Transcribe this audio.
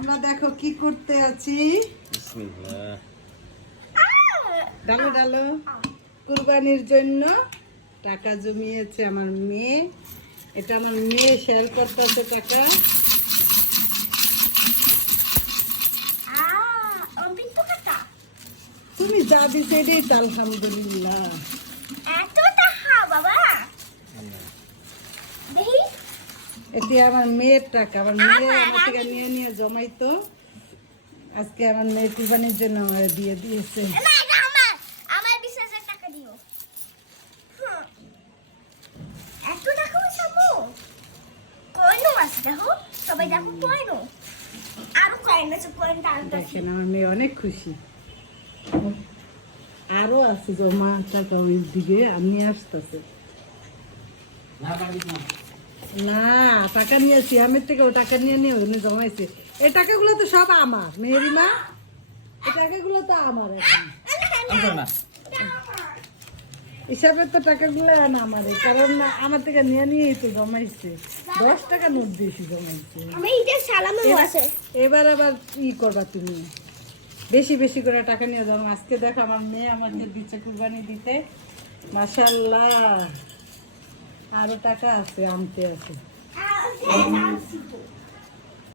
আমরা দেখো কি করতে আছি। বিসমিল্লাহ। ডালো ডালো কুরবানির জন্য টাকা জমিয়েছে আমার মেয়ে। এটা আমার মেয়ে শেয়ার করতেছে টাকা। তুমি যা দিছে এটাই তো আলহামদুলিল্লাহ। এটি আমার মেয়ের টাকা, আমার মেয়ে আমার থেকে নিয়ে নিয়ে জমাইতো। আজকে আমার মেয়ে কুরবানির জন্য আমার দিয়ে দিয়েছে। দেখেন আমার মেয়ে অনেক খুশি। আরো আছে জমা টাকা ওই দিকে, আমি আসতেছে না টাকা নিয়েছি আমের থেকে, ও টাকা নিয়ে নিয়ে ওখানে জমাইছে। এই টাকাগুলো তো সব আমার মেয়েরই মা, এই টাকাগুলো তো আমার। এখন হিসাবে তো টাকাগুলো আমার, কারণ আমার থেকে নিয়ে নিয়েই তো জমাইছে। 10 টাকা নোট দিয়েছি জমাইছে। এবার আবার ই করবা তুমি, বেশি বেশি করে টাকা নিয়ে যাও। আজকে দেখো আমার মেয়ে আমাকে দিচ্ছে কুরবানি দিতে, মাশাআল্লাহ। আরো টাকা আছে, আনতে আছে।